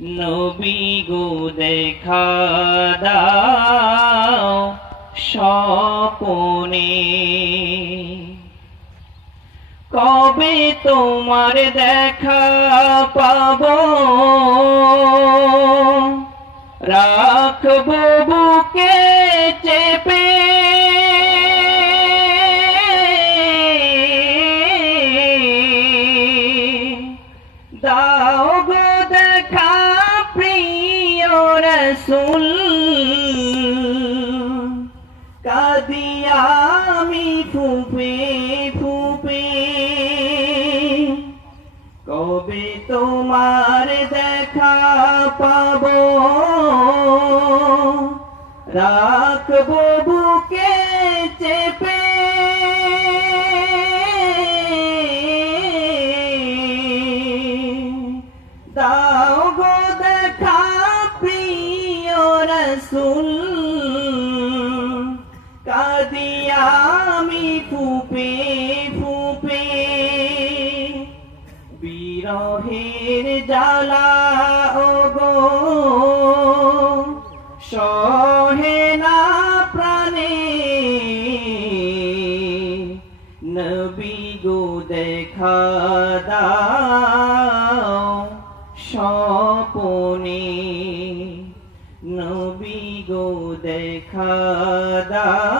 নবী গো দেখা দাও স্বপনে। কবে তোমার দেখা পাব? রাখব বুকে চেপে। দাও রসুল কাদিয়া আমি ফুপে ফুপে কবে তোমার দেখা পাবো? রাখব বুকে রসুল কাদিয়া আমি ফুপে ফুপে। বিরহের জ্বালা ও গো সহে না প্রাণে। নবী গো দেখা দাও, স্বপনে। নবী গো দেখা দাও।